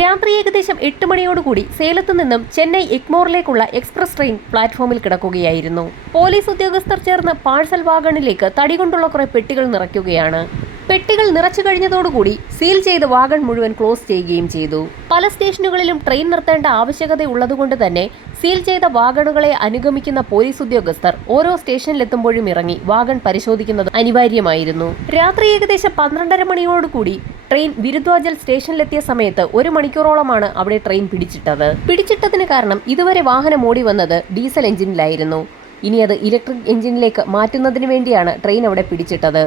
രാത്രി ഏകദേശം 8 മണിയോടുകൂടി സേലത്ത് നിന്നും ചെന്നൈ എഗ്മോറിലേക്കുള്ള എക്സ്പ്രസ് ട്രെയിൻ പ്ലാറ്റ്ഫോമിൽ കിടക്കുകയായിരുന്നു. പോലീസ് ഉദ്യോഗസ്ഥർ ചേർന്ന് പാഴ്സൽ വാഗണിലേക്ക് തടികൊണ്ടുള്ള കുറെ പെട്ടികൾ നിറയ്ക്കുകയാണ്. പെട്ടികൾ നിറച്ചു കഴിഞ്ഞതോടുകൂടി സീൽ ചെയ്ത് വാഗൺ മുഴുവൻ ക്ലോസ് ചെയ്യുകയും ചെയ്തു. പല സ്റ്റേഷനുകളിലും ട്രെയിൻ നിർത്തേണ്ട ആവശ്യകത ഉള്ളതുകൊണ്ട് തന്നെ സീൽ ചെയ്ത വാഗണുകളെ അനുഗമിക്കുന്ന പോലീസ് ഉദ്യോഗസ്ഥർ ഓരോ സ്റ്റേഷനിലെത്തുമ്പോഴും ഇറങ്ങി വാഗൺ പരിശോധിക്കുന്നത് അനിവാര്യമായിരുന്നു. രാത്രി ഏകദേശം 12:30 മണിയോടുകൂടി ട്രെയിൻ വിരുദ്വാജൽ സ്റ്റേഷനിലെത്തിയ സമയത്ത് 1 മണിക്കൂറോളമാണ് അവിടെ ട്രെയിൻ പിടിച്ചിട്ടതിന് കാരണം ഇതുവരെ വാഹനം ഓടി വന്നത് ഡീസൽ എഞ്ചിനിലായിരുന്നു. ഇനി അത് ഇലക്ട്രിക് എഞ്ചിനിലേക്ക് മാറ്റുന്നതിന് വേണ്ടിയാണ് ട്രെയിൻ അവിടെ പിടിച്ചിട്ടത്.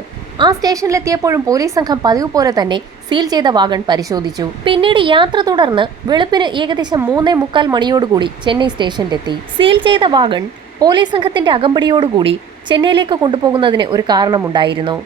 ആ സ്റ്റേഷനിലെത്തിയപ്പോഴും പോലീസ് സംഘം പതിവ് പോലെ തന്നെ സീൽ ചെയ്ത വാഗൺ പരിശോധിച്ചു. പിന്നീട് യാത്ര തുടർന്ന് വെളുപ്പിന് ഏകദേശം 3:45 മണിയോടുകൂടി ചെന്നൈ സ്റ്റേഷനിലെത്തി. സീൽ ചെയ്ത വാഗൺ പോലീസ് സംഘത്തിന്റെ അകമ്പടിയോടുകൂടി ചെന്നൈയിലേക്ക് കൊണ്ടുപോകുന്നതിന് ഒരു കാരണമുണ്ടായിരുന്നു.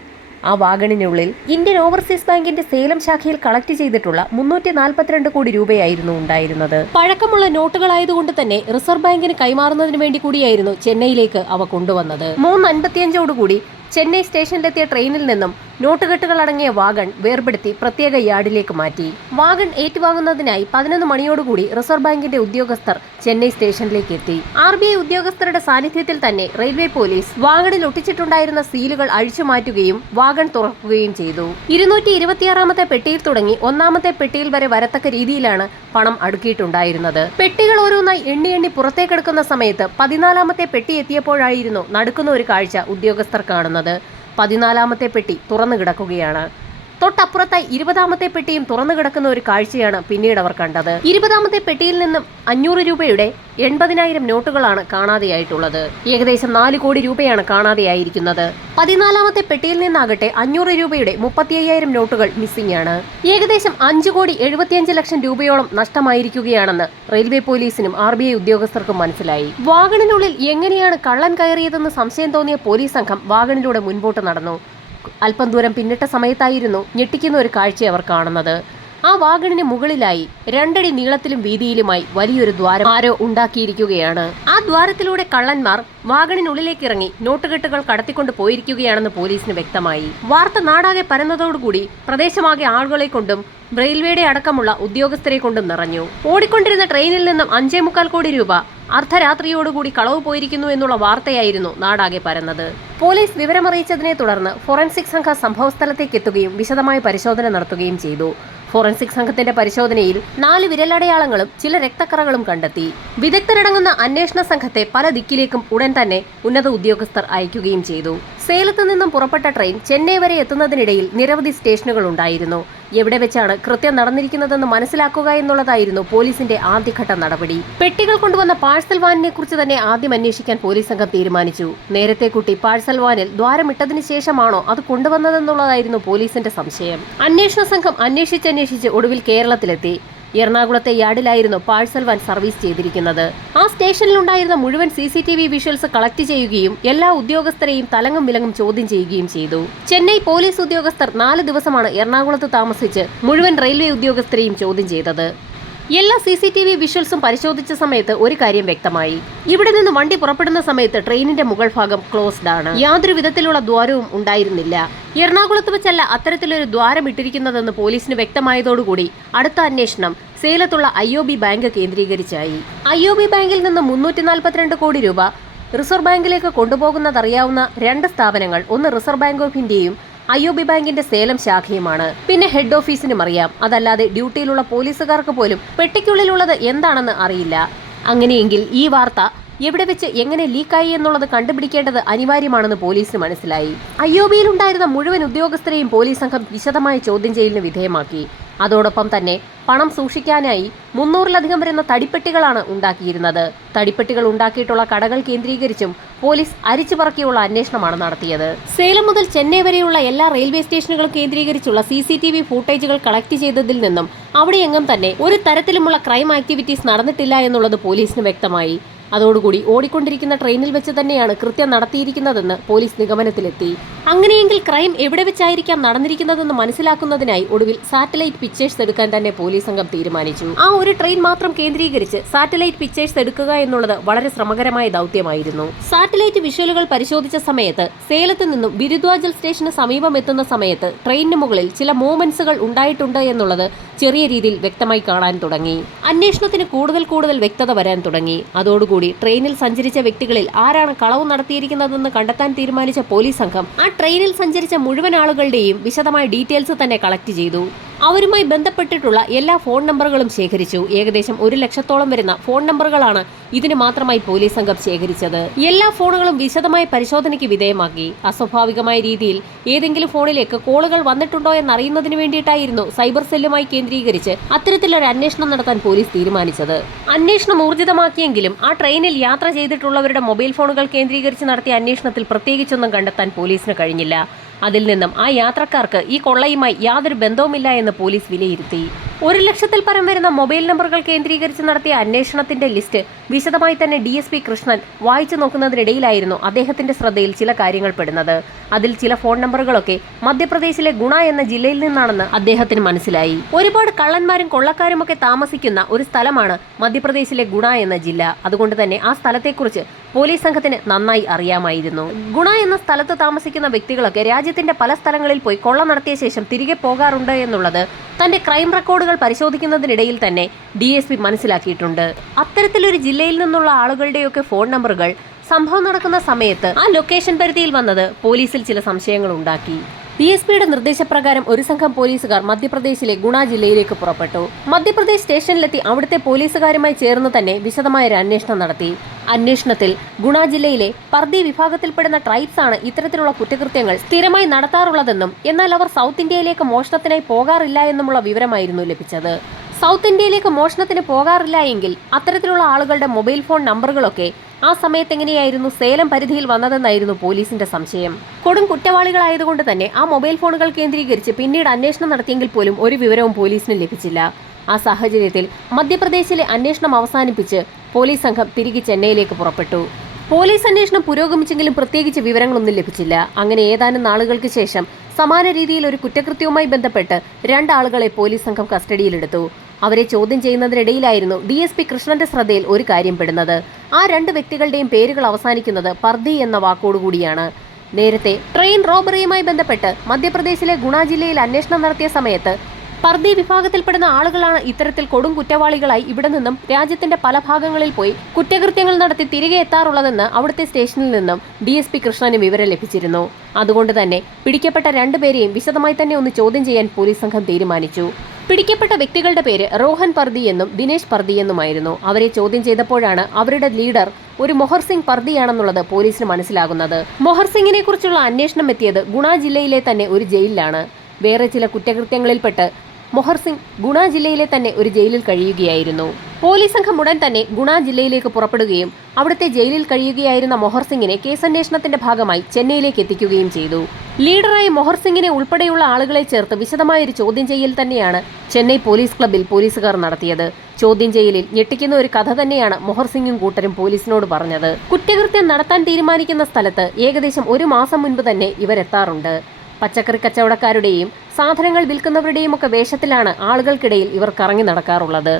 ആ വാഗണിനുള്ളിൽ ഇന്ത്യൻ ഓവർസീസ് ബാങ്കിന്റെ സേലം ശാഖയിൽ കളക്ട് ചെയ്തിട്ടുള്ള 342 കോടി രൂപയായിരുന്നു ഉണ്ടായിരുന്നത്. പഴക്കമുള്ള നോട്ടുകളായതുകൊണ്ട് തന്നെ റിസർവ് ബാങ്കിന് കൈമാറുന്നതിന് വേണ്ടി കൂടിയായിരുന്നു ചെന്നൈയിലേക്ക് അവ കൊണ്ടുവന്നത്. 3:55 ചെന്നൈ സ്റ്റേഷനിലെത്തിയ ട്രെയിനിൽ നിന്നും നോട്ടുകെട്ടുകൾ അടങ്ങിയ വാഗൺ വേർപെടുത്തി പ്രത്യേക യാർഡിലേക്ക് മാറ്റി. വാഗൺ ഏറ്റുവാങ്ങുന്നതിനായി 11 മണിയോടുകൂടി റിസർവ് ബാങ്കിന്റെ ഉദ്യോഗസ്ഥർ ചെന്നൈ സ്റ്റേഷനിലേക്ക് എത്തി. RBI ഉദ്യോഗസ്ഥരുടെ സാന്നിധ്യത്തിൽ തന്നെ റെയിൽവേ പോലീസ് വാഗണിൽ ഒട്ടിച്ചിട്ടുണ്ടായിരുന്ന സീലുകൾ അഴിച്ചു മാറ്റുകയും വാഗൺ തുറക്കുകയും ചെയ്തു. 226ാമത്തെ പെട്ടിയിൽ തുടങ്ങി 1ാമത്തെ പെട്ടിയിൽ വരെ വരത്തക്ക രീതിയിലാണ് പണം അടുക്കിയിട്ടുണ്ടായിരുന്നത്. പെട്ടികൾ ഓരോന്നായി എണ്ണി പുറത്തേക്കെടുക്കുന്ന സമയത്ത് 14ാമത്തെ പെട്ടി എത്തിയപ്പോഴായിരുന്നു നടുക്കുന്ന ഒരു കാഴ്ച ഉദ്യോഗസ്ഥർ കാണുന്നത്. 14ാമത്തെ പെട്ടി തുറന്നു കിടക്കുകയാണ്. തൊട്ടപ്പുറത്തായി 20ാമത്തെ പെട്ടിയും തുറന്നു കിടക്കുന്ന ഒരു കാഴ്ചയാണ് പിന്നീട് അവർ കണ്ടത്. 20ാമത്തെ പെട്ടിയിൽ നിന്നും 500 രൂപയുടെ 80,000 നോട്ടുകളാണ് കാണാതെയായിട്ടുള്ളത്. ഏകദേശം 4 കോടി രൂപയാണ് കാണാതെയായിരിക്കുന്നത്. 14ാമത്തെ പെട്ടിയിൽ നിന്നാകട്ടെ 500 രൂപയുടെ 35,000 നോട്ടുകൾ മിസ്സിംഗ് ആണ്. ഏകദേശം 5,75 ലക്ഷം രൂപയോളം നഷ്ടമായിരിക്കുകയാണെന്ന് റെയിൽവേ പോലീസിനും RBI ഉദ്യോഗസ്ഥർക്കും മനസ്സിലായി. വാഗണിനുള്ളിൽ എങ്ങനെയാണ് കള്ളൻ കയറിയതെന്ന് സംശയം തോന്നിയ പോലീസ് സംഘം വാഗണിലൂടെ മുൻപോട്ട് നടന്നു. അല്പം ദൂരം പിന്നിട്ട സമയത്തായിരുന്നു ഞെട്ടിക്കുന്ന ഒരു കാഴ്ച അവർ കാണുന്നത്. ആ വാഗണിന് മുകളിലായി 2 അടി നീളത്തിലും വീതിയിലുമായി വലിയൊരു ദ്വാരം ആരോ ഉണ്ടാക്കിയിരിക്കുകയാണ്. ആ ദ്വാരത്തിലൂടെ കള്ളന്മാർ വാഗണിനുള്ളിലേക്ക് ഇറങ്ങി നോട്ടുകെട്ടുകൾ കടത്തിക്കൊണ്ട് പോയിരിക്കുകയാണെന്ന് പോലീസിന് വ്യക്തമായി. വാർത്ത നാടാകെ പരന്നതോടുകൂടി പ്രദേശമാകെ ആളുകളെ കൊണ്ടും റെയിൽവേയുടെ അടക്കമുള്ള ഉദ്യോഗസ്ഥരെ കൊണ്ടും നിറഞ്ഞു. ഓടിക്കൊണ്ടിരുന്ന ട്രെയിനിൽ നിന്നും 5.25 കോടി രൂപ അർദ്ധരാത്രിയോടുകൂടി കളവ് പോയിരിക്കുന്നു എന്നുള്ള വാർത്തയായിരുന്നു നാടാകെ പരന്നത്. പോലീസ് വിവരമറിയിച്ചതിനെ തുടർന്ന് ഫോറൻസിക് സംഘം സംഭവസ്ഥലത്തേക്ക് എത്തുകയും വിശദമായ പരിശോധന നടത്തുകയും ചെയ്തു. ഫോറൻസിക് സംഘത്തിന്റെ പരിശോധനയിൽ 4 വിരലടയാളങ്ങളും ചില രക്തക്കറകളും കണ്ടെത്തി. വിദഗ്ധരടങ്ങുന്ന അന്വേഷണ സംഘത്തെ പല ദിക്കിലേക്കും ഉടൻ തന്നെ ഉന്നത ഉദ്യോഗസ്ഥർ അയക്കുകയും ചെയ്തു. സേലത്ത് നിന്നും പുറപ്പെട്ട ട്രെയിൻ ചെന്നൈ വരെ എത്തുന്നതിനിടയിൽ നിരവധി സ്റ്റേഷനുകൾ ഉണ്ടായിരുന്നു. എവിടെ വെച്ചാണ് കൃത്യം നടന്നിരിക്കുന്നതെന്ന് മനസ്സിലാക്കുക എന്നുള്ളതായിരുന്നു പോലീസിന്റെ ആദ്യഘട്ട നടപടി. പെട്ടികൾ കൊണ്ടുവന്ന പാഴ്സൽ വാനിനെ കുറിച്ച് തന്നെ ആദ്യം അന്വേഷിക്കാൻ പോലീസ് സംഘം തീരുമാനിച്ചു. നേരത്തെ കൂട്ടി പാഴ്സൽ വാനിൽ ദ്വാരമിട്ടതിന് ശേഷമാണോ അത് കൊണ്ടുവന്നതെന്നുള്ളതായിരുന്നു പോലീസിന്റെ സംശയം. അന്വേഷണ സംഘം അന്വേഷിച്ച് ഒടുവിൽ കേരളത്തിലെത്തി. എറണാകുളത്തെ യാർഡിലായിരുന്നു പാഴ്സൽ വാൻ സർവീസ് ചെയ്തിരിക്കുന്നത്. ആ സ്റ്റേഷനിലുണ്ടായിരുന്ന മുഴുവൻ CCTV വിഷ്വൽസ് കളക്ട് ചെയ്യുകയും എല്ലാ ഉദ്യോഗസ്ഥരെയും തലങ്ങും വിലങ്ങും ചോദ്യം ചെയ്യുകയും ചെയ്തു. ചെന്നൈ പോലീസ് ഉദ്യോഗസ്ഥർ 4 ദിവസമാണ് എറണാകുളത്ത് താമസിച്ച് മുഴുവൻ റെയിൽവേ ഉദ്യോഗസ്ഥരെയും ചോദ്യം ചെയ്തത്. എല്ലാ CCTV വിഷ്വൽസും പരിശോധിച്ച സമയത്ത് ഒരു കാര്യം വ്യക്തമായി. ഇവിടെ നിന്ന് വണ്ടി പുറപ്പെടുന്ന സമയത്ത് ട്രെയിനിന്റെ മുകൾ ഭാഗം ക്ലോസ്ഡ് ആണ്. യാതൊരു വിധത്തിലുള്ള ദ്വാരവും ഉണ്ടായിരുന്നില്ല. എറണാകുളത്ത് വെച്ചല്ല അത്തരത്തിലൊരു ദ്വാരം ഇട്ടിരിക്കുന്നതെന്ന് പോലീസിന് വ്യക്തമായതോടുകൂടി അടുത്ത അന്വേഷണം സേലത്തുള്ള IOB ബാങ്ക് കേന്ദ്രീകരിച്ചായി. IOB ബാങ്കിൽ നിന്ന് 342 കോടി രൂപ റിസർവ് ബാങ്കിലേക്ക് കൊണ്ടുപോകുന്നതറിയാവുന്ന 2 സ്ഥാപനങ്ങൾ, ഒന്ന് റിസർവ് ബാങ്ക് ഓഫ് ഇന്ത്യയും IOB ബാങ്കിന്റെ സേലം ശാഖയുമാണ്. പിന്നെ ഹെഡ് ഓഫീസിനും അറിയാം. അതല്ലാതെ ഡ്യൂട്ടിയിലുള്ള പോലീസുകാർക്ക് പോലും പെട്ടിക്കുള്ളിലുള്ളത് എന്താണെന്ന് അറിയില്ല. അങ്ങനെയെങ്കിൽ ഈ വാർത്ത എവിടെ വെച്ച് എങ്ങനെ ലീക്കായി എന്നുള്ളത് കണ്ടുപിടിക്കേണ്ടത് അനിവാര്യമാണെന്ന് പോലീസിന് മനസ്സിലായി. IOBയിൽ ഉണ്ടായിരുന്ന മുഴുവൻ ഉദ്യോഗസ്ഥരെയും പോലീസ് സംഘം വിശദമായ ചോദ്യം ചെയ്യലിന് വിധേയമാക്കി. അതോടൊപ്പം തന്നെ പണം സൂക്ഷിക്കാനായി 300-ലധികം വരുന്ന തടിപ്പെട്ടികളാണ് ഉണ്ടാക്കിയിരുന്നത്. തടിപ്പെട്ടികൾ ഉണ്ടാക്കിയിട്ടുള്ള കടകൾ കേന്ദ്രീകരിച്ചും പോലീസ് അരിച്ചു പറക്കിയുള്ള അന്വേഷണമാണ് നടത്തിയത്. സേലം മുതൽ ചെന്നൈ വരെയുള്ള എല്ലാ റെയിൽവേ സ്റ്റേഷനുകളും കേന്ദ്രീകരിച്ചുള്ള CCTV ഫൂട്ടേജുകൾ കളക്ട് ചെയ്തതിൽ നിന്നും അവിടെയെങ്ങും തന്നെ ഒരു തരത്തിലുമുള്ള ക്രൈം ആക്ടിവിറ്റീസ് നടന്നിട്ടില്ല എന്നുള്ളത് പോലീസിന് വ്യക്തമായി. അതോടുകൂടി ഓടിക്കൊണ്ടിരിക്കുന്ന ട്രെയിനിൽ വെച്ച് തന്നെയാണ് കൃത്യം നടത്തിയിരിക്കുന്നതെന്ന് പോലീസ് നിഗമനത്തിലെത്തി. അങ്ങനെയെങ്കിൽ ക്രൈം എവിടെ വെച്ചായിരിക്കാം നടന്നിരിക്കുന്നതെന്ന് മനസ്സിലാക്കുന്നതിനായി ഒടുവിൽ സാറ്റലൈറ്റ് പിക്ചേഴ്സ് എടുക്കാൻ തന്നെ പോലീസ് സംഘം തീരുമാനിച്ചു. ആ ഒരു ട്രെയിൻ മാത്രം കേന്ദ്രീകരിച്ച് സാറ്റലൈറ്റ് പിക്ചേഴ്സ് എടുക്കുക എന്നുള്ളത് വളരെ ശ്രമകരമായ ദൗത്യമായിരുന്നു. സാറ്റലൈറ്റ് വിഷ്വലുകൾ പരിശോധിച്ച സമയത്ത് സേലത്ത് നിന്നും ബിരുദ്വാജൽ സ്റ്റേഷന് സമീപം എത്തുന്ന സമയത്ത് ട്രെയിനിന് മുകളിൽ ചില മൂവ്മെന്റ്സുകൾ ഉണ്ടായിട്ടുണ്ട് എന്നുള്ളത് ചെറിയ രീതിയിൽ വ്യക്തമായി കാണാൻ തുടങ്ങി. അന്വേഷണത്തിന് കൂടുതൽ വ്യക്തത വരാൻ തുടങ്ങി. അതോടുകൂടി ട്രെയിനിൽ സഞ്ചരിച്ച വ്യക്തികളിൽ ആരാണ് കളവ് നടത്തിയിരിക്കുന്നതെന്ന് കണ്ടെത്താൻ തീരുമാനിച്ച പോലീസ് സംഘം ആ ട്രെയിനിൽ സഞ്ചരിച്ച മുഴുവൻ ആളുകളുടെയും വിശദമായ ഡീറ്റെയിൽസ് തന്നെ കളക്ട് ചെയ്തു. അവരുമായി ബന്ധപ്പെട്ടിട്ടുള്ള എല്ലാ ഫോൺ നമ്പറുകളും ശേഖരിച്ചു. ഏകദേശം 1 ലക്ഷത്തോളം വരുന്ന ഫോൺ നമ്പറുകളാണ് ഇതിന് മാത്രമായി പോലീസ് സംഘം ശേഖരിച്ചത്. എല്ലാ ഫോണുകളും വിശദമായ പരിശോധനയ്ക്ക് വിധേയമാക്കി. അസ്വാഭാവികമായ രീതിയിൽ ഏതെങ്കിലും ഫോണിലേക്ക് കോളുകൾ വന്നിട്ടുണ്ടോ എന്നറിയുന്നതിന് വേണ്ടിയിട്ടായിരുന്നു സൈബർ സെല്ലുമായി കേന്ദ്രീകരിച്ച് അത്തരത്തിലൊരു അന്വേഷണം നടത്താൻ പോലീസ് തീരുമാനിച്ചത്. അന്വേഷണം ഊർജിതമാക്കിയെങ്കിലും ആ ട്രെയിനിൽ യാത്ര ചെയ്തിട്ടുള്ളവരുടെ മൊബൈൽ ഫോണുകൾ കേന്ദ്രീകരിച്ച് നടത്തിയ അന്വേഷണത്തിൽ പ്രത്യേകിച്ചൊന്നും കണ്ടെത്താൻ പോലീസിന് കഴിഞ്ഞില്ല. അതിൽ നിന്നും ആ യാത്രക്കാർക്ക് ഈ കൊള്ളയുമായി യാതൊരു ബന്ധവുമില്ല എന്ന് പോലീസ് വിലയിരുത്തി. 1 ലക്ഷത്തിൽ പരം വരുന്ന മൊബൈൽ നമ്പറുകൾ കേന്ദ്രീകരിച്ച് നടത്തിയ അന്വേഷണത്തിന്റെ ലിസ്റ്റ് വിശദമായി തന്നെ DSP കൃഷ്ണൻ വായിച്ചു നോക്കുന്നതിനിടയിലായിരുന്നു അദ്ദേഹത്തിന്റെ ശ്രദ്ധയിൽ ചില കാര്യങ്ങൾ പെടുന്നത്. അതിൽ ചില ഫോൺ നമ്പറുകളൊക്കെ മധ്യപ്രദേശിലെ ഗുണ എന്ന ജില്ലയിൽ നിന്നാണെന്ന് അദ്ദേഹത്തിന് മനസ്സിലായി. ഒരുപാട് കള്ളന്മാരും കൊള്ളക്കാരുമൊക്കെ താമസിക്കുന്ന ഒരു സ്ഥലമാണ് മധ്യപ്രദേശിലെ ഗുണ എന്ന ജില്ല. അതുകൊണ്ട് തന്നെ ആ സ്ഥലത്തെക്കുറിച്ച് പോലീസ് സംഘത്തിന് നന്നായി അറിയാമായിരുന്നു. ഗുണ എന്ന സ്ഥലത്ത് താമസിക്കുന്ന വ്യക്തികളൊക്കെ രാജ്യത്തിന്റെ പല സ്ഥലങ്ങളിൽ പോയി കൊള്ള നടത്തിയ ശേഷം തിരികെ പോകാറുണ്ട് എന്നുള്ളത് തന്റെ ക്രൈം റെക്കോർഡുകൾ പരിശോധിക്കുന്നതിനിടയിൽ തന്നെ DSP മനസ്സിലാക്കിയിട്ടുണ്ട്. അത്തരത്തിലൊരു ജില്ലയിൽ നിന്നുള്ള ആളുകളുടെയൊക്കെ ഫോൺ നമ്പറുകൾ സംഭവം നടക്കുന്ന സമയത്ത് ആ ലൊക്കേഷൻ പരിധിയിൽ വന്നത് പോലീസിൽ ചില സംശയങ്ങൾ ഉണ്ടാക്കി. DSPയുടെ നിർദ്ദേശപ്രകാരം ഒരു സംഘം പോലീസുകാർ മധ്യപ്രദേശിലെ ഗുണ ജില്ലയിലേക്ക് പുറപ്പെട്ടു. മധ്യപ്രദേശ് സ്റ്റേഷനിലെത്തി അവിടുത്തെ പോലീസുകാരുമായി ചേർന്ന് തന്നെ വിശദമായ ഒരു അന്വേഷണം നടത്തി. അന്വേഷണത്തിൽ ഗുണ ജില്ലയിലെ പർദി വിഭാഗത്തിൽപ്പെടുന്ന ട്രൈബ്സ് ആണ് ഇത്തരത്തിലുള്ള കുറ്റകൃത്യങ്ങൾ സ്ഥിരമായി നടത്താറുള്ളതെന്നും എന്നാൽ അവർ സൗത്ത് ഇന്ത്യയിലേക്ക് മോഷണത്തിനായി പോകാറില്ല എന്നുമുള്ള വിവരമായിരുന്നു ലഭിച്ചത്. സൗത്ത് ഇന്ത്യയിലേക്ക് മോഷണത്തിന് പോകാറില്ല എങ്കിൽ അത്തരത്തിലുള്ള ആളുകളുടെ മൊബൈൽ ഫോൺ നമ്പറുകളൊക്കെ ആ സമയത്ത് എങ്ങനെയായിരുന്നു സേലം പരിധിയിൽ വന്നതെന്നായിരുന്നു പോലീസിന്റെ സംശയം. കൊടും കുറ്റവാളികളായതുകൊണ്ട് തന്നെ ആ മൊബൈൽ ഫോണുകൾ കേന്ദ്രീകരിച്ച് പിന്നീട് അന്വേഷണം നടത്തിയെങ്കിൽ പോലും ഒരു വിവരവും പോലീസിന് ലഭിച്ചില്ല. ആ സാഹചര്യത്തിൽ മധ്യപ്രദേശിലെ അന്വേഷണം അവസാനിപ്പിച്ച് പോലീസ് സംഘം തിരികെ ചെന്നൈയിലേക്ക് പുറപ്പെട്ടു. പോലീസ് അന്വേഷണം പുരോഗമിച്ചെങ്കിലും പ്രത്യേകിച്ച് വിവരങ്ങളൊന്നും ലഭിച്ചില്ല. അങ്ങനെ ഏതാനും നാളുകൾക്ക് ശേഷം സമാന രീതിയിൽ ഒരു കുറ്റകൃത്യവുമായി ബന്ധപ്പെട്ട് 2 ആളുകളെ പോലീസ് സംഘം കസ്റ്റഡിയിലെടുത്തു. അവരെ ചോദ്യം ചെയ്യുന്നതിനിടയിലായിരുന്നു DSP കൃഷ്ണന്റെ ശ്രദ്ധയിൽ ഒരു കാര്യം പെടുന്നത്. ആ 2 വ്യക്തികളുടെയും പേരുകൾ അവസാനിക്കുന്നത് പർദി എന്ന വാക്കോടുകൂടിയാണ്. നേരത്തെ ട്രെയിൻ റോബറിയുമായി ബന്ധപ്പെട്ട് മധ്യപ്രദേശിലെ ഗുണ ജില്ലയിൽ അന്വേഷണം നടത്തിയ സമയത്ത് പർദി വിഭാഗത്തിൽപ്പെടുന്ന ആളുകളാണ് ഇത്തരത്തിൽ കൊടും കുറ്റവാളികളായി ഇവിടെ നിന്നും രാജ്യത്തിന്റെ പല ഭാഗങ്ങളിൽ പോയി കുറ്റകൃത്യങ്ങൾ നടത്തി തിരികെ എത്താറുള്ളതെന്ന് അവിടുത്തെ സ്റ്റേഷനിൽ നിന്നും DSP കൃഷ്ണന് വിവരം ലഭിച്ചിരുന്നു. അതുകൊണ്ട് തന്നെ പിടിക്കപ്പെട്ട 2 പേരെയും വിശദമായി തന്നെ ഒന്ന് ചോദ്യം ചെയ്യാൻ പോലീസ് സംഘം തീരുമാനിച്ചു. പിടിക്കപ്പെട്ട വ്യക്തികളുടെ പേര് റോഹൻ പർദി എന്നും ദിനേശ് പർദി എന്നുമായിരുന്നു. അവരെ ചോദ്യം ചെയ്തപ്പോഴാണ് അവരുടെ ലീഡർ ഒരു മൊഹർ സിംഗ് പർദിയാണെന്നുള്ളത് പോലീസിന് മനസ്സിലാകുന്നത്. മൊഹർ സിംഗിനെ കുറിച്ചുള്ള അന്വേഷണം എത്തിയത് ഗുണ ജില്ലയിലെ തന്നെ ഒരു ജയിലിലാണ്. വേറെ ചില കുറ്റകൃത്യങ്ങളിൽപ്പെട്ട് മൊഹർ സിംഗ് ഗുണ ജില്ലയിലെ തന്നെ ഒരു ജയിലിൽ കഴിയുകയായിരുന്നു. പോലീസ് സംഘം ഉടൻ തന്നെ ഗുണ ജില്ലയിലേക്ക് പുറപ്പെടുകയും അവിടുത്തെ ജയിലിൽ കഴിയുകയായിരുന്ന മൊഹർ സിംഗിനെ കേസന്വേഷണത്തിന്റെ ഭാഗമായി ചെന്നൈയിലേക്ക് എത്തിക്കുകയും ചെയ്തു. ലീഡറായ മൊഹർ സിംഗിനെ ഉൾപ്പെടെയുള്ള ആളുകളെ ചേർത്ത് വിശദമായൊരു ചോദ്യം ചെയ്യൽ തന്നെയാണ് ചെന്നൈ പോലീസ് ക്ലബ്ബിൽ പോലീസുകാർ നടത്തിയത്. ചോദ്യം ചെയ്യലിൽ ഞെട്ടിക്കുന്ന ഒരു കഥ തന്നെയാണ് മൊഹർ സിംഗും കൂട്ടരും പോലീസിനോട് പറഞ്ഞത്. കുറ്റകൃത്യം നടത്താൻ തീരുമാനിക്കുന്ന സ്ഥലത്ത് ഏകദേശം 1 മാസം മുൻപ് തന്നെ ഇവരെത്താറുണ്ട്. പച്ചക്കറി കച്ചവടക്കാരുടെയും സാധനങ്ങൾ വിൽക്കുന്നവരുടെയും ഒക്കെ വേഷത്തിലാണ് ആളുകൾക്കിടയിൽ ഇവർ കറങ്ങി നടക്കാറുള്ളത്.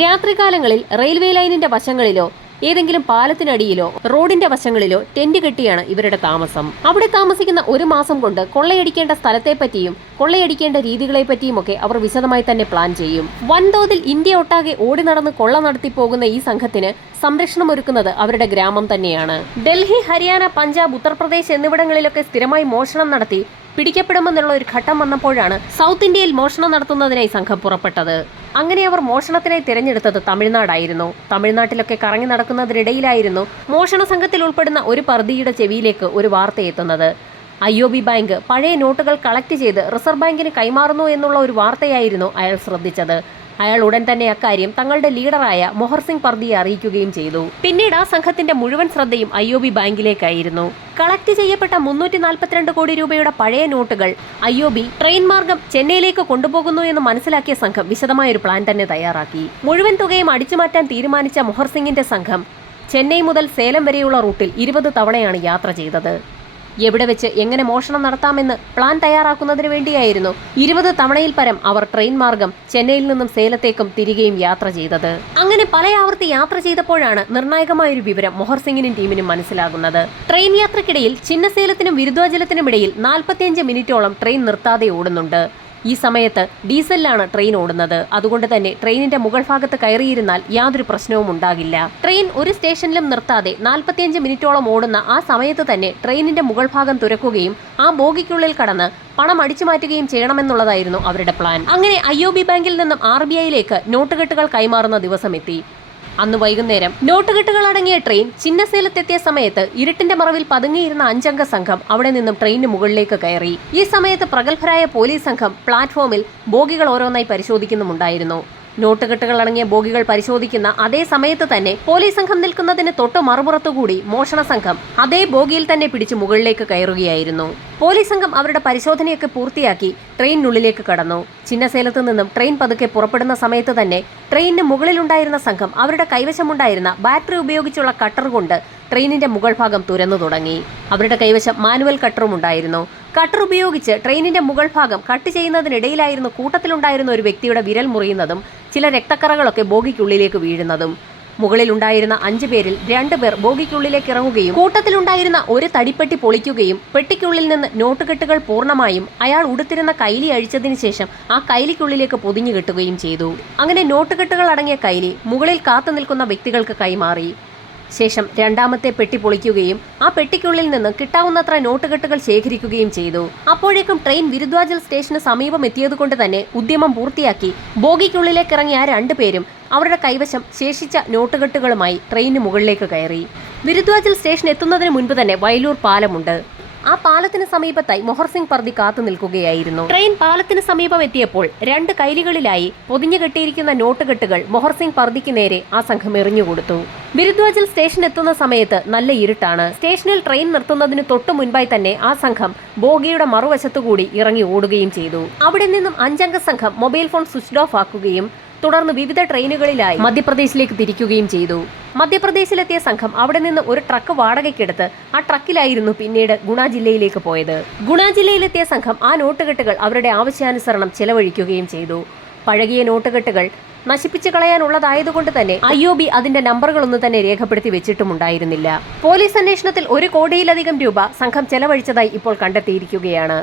രാത്രികാലങ്ങളിൽ റെയിൽവേ ലൈനിന്റെ വശങ്ങളിലോ ഏതെങ്കിലും പാലത്തിനടിയിലോ റോഡിന്റെ വശങ്ങളിലോ ടെന്റ് കെട്ടിയാണ് ഇവരുടെ താമസം. അവിടെ താമസിക്കുന്ന 1 മാസം കൊണ്ട് കൊള്ളയടിക്കേണ്ട സ്ഥലത്തെപ്പറ്റിയും കൊള്ളയടിക്കേണ്ട രീതികളെപ്പറ്റിയുമൊക്കെ അവർ വിശദമായി തന്നെ പ്ലാൻ ചെയ്യും. വൻതോതിൽ ഇന്ത്യ ഒട്ടാകെ ഓടി നടന്ന് കൊള്ള നടത്തി പോകുന്ന ഈ സംഘത്തിന് സംരക്ഷണം ഒരുക്കുന്നത് അവരുടെ ഗ്രാമം തന്നെയാണ്. ഡൽഹി, ഹരിയാന, പഞ്ചാബ്, ഉത്തർപ്രദേശ് എന്നിവിടങ്ങളിലൊക്കെ സ്ഥിരമായി മോഷണം നടത്തി പിടിക്കപ്പെടുമെന്നുള്ള ഒരു ഘട്ടം വന്നപ്പോഴാണ് സൗത്ത് ഇന്ത്യയിൽ മോഷണം നടത്തുന്നതിനായി സംഘം പുറപ്പെട്ടത്. അങ്ങനെ അവർ മോഷണത്തിനായി തിരഞ്ഞെടുത്തത് തമിഴ്നാടായിരുന്നു. തമിഴ്നാട്ടിലൊക്കെ കറങ്ങി നടക്കുന്നതിനിടയിലായിരുന്നു മോഷണ സംഘത്തിൽ ഉൾപ്പെടുന്ന ഒരു പർദിയുടെ ചെവിയിലേക്ക് ഒരു വാർത്ത എത്തുന്നത്. IOB ബാങ്ക് പഴയ നോട്ടുകൾ കളക്ട് ചെയ്ത് റിസർവ് ബാങ്കിന് കൈമാറുന്നു എന്നുള്ള ഒരു വാർത്തയായിരുന്നു അയാൾ ശ്രദ്ധിച്ചത്. അയാൾ ഉടൻ തന്നെ അക്കാര്യം തങ്ങളുടെ ലീഡറായ മൊഹർ സിംഗ് പർദിയെ അറിയിക്കുകയും ചെയ്തു. പിന്നീട് ആ സംഘത്തിന്റെ മുഴുവൻ ശ്രദ്ധയും IOB ബാങ്കിലേക്കായിരുന്നു. കളക്ട് ചെയ്യപ്പെട്ട 342 കോടി രൂപയുടെ പഴയ നോട്ടുകൾ IOB ട്രെയിൻ മാർഗം ചെന്നൈയിലേക്ക് കൊണ്ടുപോകുന്നു എന്ന് മനസ്സിലാക്കിയ സംഘം വിശദമായ ഒരു പ്ലാൻ തന്നെ തയ്യാറാക്കി. മുഴുവൻ തുകയും അടിച്ചുമാറ്റാൻ തീരുമാനിച്ച മൊഹർ സിംഗിന്റെ സംഘം ചെന്നൈ മുതൽ സേലം വരെയുള്ള റൂട്ടിൽ 20 തവണയാണ് യാത്ര ചെയ്തത്. എവിടെ വെച്ച് എങ്ങനെ മോഷണം നടത്താമെന്ന് പ്ലാൻ തയ്യാറാക്കുന്നതിന് വേണ്ടിയായിരുന്നു 20 തവണയിൽ പരം അവർ ട്രെയിൻ മാർഗം ചെന്നൈയിൽ നിന്നും സേലത്തേക്കും തിരികെയും യാത്ര ചെയ്തത്. അങ്ങനെ പല ആവർത്തി യാത്ര ചെയ്തപ്പോഴാണ് നിർണായകമായൊരു വിവരം മൊഹർ സിംഗിനും ടീമിനും മനസ്സിലാകുന്നത്. ട്രെയിൻ യാത്രക്കിടയിൽ ചിന്നസേലത്തിനും വിരുദ്വാചലത്തിനുമിടയിൽ 45 മിനിറ്റോളം ട്രെയിൻ നിർത്താതെ ഓടുന്നുണ്ട്. ഈ സമയത്ത് ഡീസലിലാണ് ട്രെയിൻ ഓടുന്നത്. അതുകൊണ്ട് തന്നെ ട്രെയിനിന്റെ മുകൾ ഭാഗത്ത് കയറിയിരുന്നാൽ യാതൊരു പ്രശ്നവും ഉണ്ടാകില്ല. ട്രെയിൻ ഒരു സ്റ്റേഷനിലും നിർത്താതെ 45 മിനിറ്റോളം ഓടുന്ന ആ സമയത്ത് തന്നെ ട്രെയിനിന്റെ മുകൾ ഭാഗം തുറക്കുകയും ആ ബോഗിക്കുള്ളിൽ കടന്ന് പണം അടിച്ചു മാറ്റുകയും ചെയ്യണമെന്നുള്ളതായിരുന്നു അവരുടെ പ്ലാൻ. അങ്ങനെ IOB ബാങ്കിൽ നിന്നും RBIയിലേക്ക് നോട്ടുകെട്ടുകൾ കൈമാറുന്ന ദിവസമെത്തി. അന്ന് വൈകുന്നേരം നോട്ടുകെട്ടുകൾ അടങ്ങിയ ട്രെയിൻ ചിന്നസേലത്തെത്തിയ സമയത്ത് ഇരുട്ടിന്റെ മറവിൽ പതുങ്ങിയിരുന്ന 5 അംഗ സംഘം അവിടെ നിന്നും ട്രെയിനിന് മുകളിലേക്ക് കയറി. ഈ സമയത്ത് പ്രഗത്ഭരായ പോലീസ് സംഘം പ്ലാറ്റ്ഫോമിൽ ബോഗികൾ ഓരോന്നായി പരിശോധിക്കുന്നുമുണ്ടായിരുന്നു. നോട്ടുകെട്ടുകൾ അടങ്ങിയ ബോഗികൾ പരിശോധിക്കുന്ന അതേ സമയത്ത് തന്നെ പോലീസ് സംഘം നിൽക്കുന്നതിന് തൊട്ട് മറുപുറത്തുകൂടി മോഷണ സംഘം അതേ ബോഗിയിൽ തന്നെ പിടിച്ച് മുകളിലേക്ക് കയറുകയായിരുന്നു. പോലീസ് സംഘം അവരുടെ പരിശോധനയൊക്കെ പൂർത്തിയാക്കി ട്രെയിനിനുള്ളിലേക്ക് കടന്നു. ചിന്നസേലത്ത് നിന്നും ട്രെയിൻ പതുക്കെ പുറപ്പെടുന്ന സമയത്ത് തന്നെ ട്രെയിനിന് മുകളിലുണ്ടായിരുന്ന സംഘം അവരുടെ കൈവശമുണ്ടായിരുന്ന ബാറ്ററി ഉപയോഗിച്ചുള്ള കട്ടർ കൊണ്ട് ട്രെയിനിന്റെ മുകൾ ഭാഗം തുരന്നു തുടങ്ങി. അവരുടെ കൈവശം മാനുവൽ കട്ടറും ഉണ്ടായിരുന്നു. കട്ടർ ഉപയോഗിച്ച് ട്രെയിനിന്റെ മുകൾ ഭാഗം കട്ട് ചെയ്യുന്നതിനിടയിലായിരുന്നു കൂട്ടത്തിലുണ്ടായിരുന്ന ഒരു വ്യക്തിയുടെ വിരൽ മുറിയുന്നതും ചില രക്തക്കറകളൊക്കെ ബോഗിക്കുള്ളിലേക്ക് വീഴുന്നതും. മുകളിലുണ്ടായിരുന്ന 5 പേരിൽ 2 പേർ ബോഗിക്കുള്ളിലേക്ക് ഇറങ്ങുകയും കൂട്ടത്തിലുണ്ടായിരുന്ന ഒരു തടിപ്പെട്ടി പൊളിക്കുകയും പെട്ടിക്കുള്ളിൽ നിന്ന് നോട്ടുകെട്ടുകൾ പൂർണ്ണമായും അയാൾ ഉടുത്തിരുന്ന കൈലി അഴിച്ചതിന് ശേഷം ആ കൈലിക്കുള്ളിലേക്ക് പൊതിഞ്ഞു കെട്ടുകയും ചെയ്തു. അങ്ങനെ നോട്ടുകെട്ടുകൾ അടങ്ങിയ കൈലി മുകളിൽ കാത്തു നിൽക്കുന്ന വ്യക്തികൾക്ക് കൈമാറി. ശേഷം രണ്ടാമത്തെ പെട്ടി പൊളിക്കുകയും ആ പെട്ടിക്കുള്ളിൽ നിന്ന് കിട്ടാവുന്നത്ര നോട്ടുകെട്ടുകൾ ശേഖരിക്കുകയും ചെയ്തു. അപ്പോഴേക്കും ട്രെയിൻ വിരുദ്വാചൽ സ്റ്റേഷന് സമീപം എത്തിയതുകൊണ്ട് തന്നെ ഉദ്യമം പൂർത്തിയാക്കി ബോഗിക്കുള്ളിലേക്ക് ഇറങ്ങിയ ആ 2 പേരും അവരുടെ കൈവശം ശേഷിച്ച നോട്ടുകെട്ടുകളുമായി ട്രെയിനിന് മുകളിലേക്ക് കയറി. വിരുദ്വാചൽ സ്റ്റേഷൻ എത്തുന്നതിന് മുൻപ് തന്നെ വയലൂർ പാലമുണ്ട്. ആ പാലത്തിന് സമീപത്തായി മൊഹർ സിംഗ് പർദി കാത്തു നിൽക്കുകയായിരുന്നു. ട്രെയിൻ പാലത്തിന് സമീപം എത്തിയപ്പോൾ 2 കൈലികളിലായി പൊതിഞ്ഞു കെട്ടിയിരിക്കുന്ന നോട്ടുകെട്ടുകൾ മൊഹർ സിംഗ് പർദിക്ക് നേരെ ആ സംഘം എറിഞ്ഞുകൊടുത്തു. വിരുദ്വാചൽ സ്റ്റേഷൻ എത്തുന്ന സമയത്ത് നല്ല ഇരുട്ടാണ്. സ്റ്റേഷനിൽ ട്രെയിൻ നിർത്തുന്നതിന് തൊട്ടു മുൻപായി തന്നെ ആ സംഘം ബോഗിയുടെ മറുവശത്തുകൂടി ഇറങ്ങി ഓടുകയും ചെയ്തു. അവിടെ നിന്നും 5 അംഗ സംഘം മൊബൈൽ ഫോൺ സ്വിച്ച് ഓഫ് ആക്കുകയും തുടർന്ന് വിവിധ ട്രെയിനുകളിലായി മധ്യപ്രദേശിലേക്ക് തിരിക്കുകയും ചെയ്തു. മധ്യപ്രദേശിലെത്തിയ സംഘം അവിടെ നിന്ന് ഒരു ട്രക്ക് വാടകയ്ക്കെടുത്ത് ആ ട്രക്കിലായിരുന്നു പിന്നീട് ഗുണ ജില്ലയിലേക്ക് പോയത്. ഗുണ ജില്ലയിലെത്തിയ സംഘം ആ നോട്ടുകെട്ടുകൾ അവരുടെ ആവശ്യാനുസരണം ചെലവഴിക്കുകയും ചെയ്തു. പഴകിയ നോട്ടുകെട്ടുകൾ നശിപ്പിച്ചു കളയാനുള്ളതായതുകൊണ്ട് തന്നെ IOB അതിന്റെ നമ്പറുകളൊന്നും തന്നെ രേഖപ്പെടുത്തി വെച്ചിട്ടുമുണ്ടായിരുന്നില്ല. പോലീസ് അന്വേഷണത്തിൽ 1 കോടിയിലധികം രൂപ സംഘം ചെലവഴിച്ചതായി ഇപ്പോൾ കണ്ടെത്തിയിരിക്കുകയാണ്.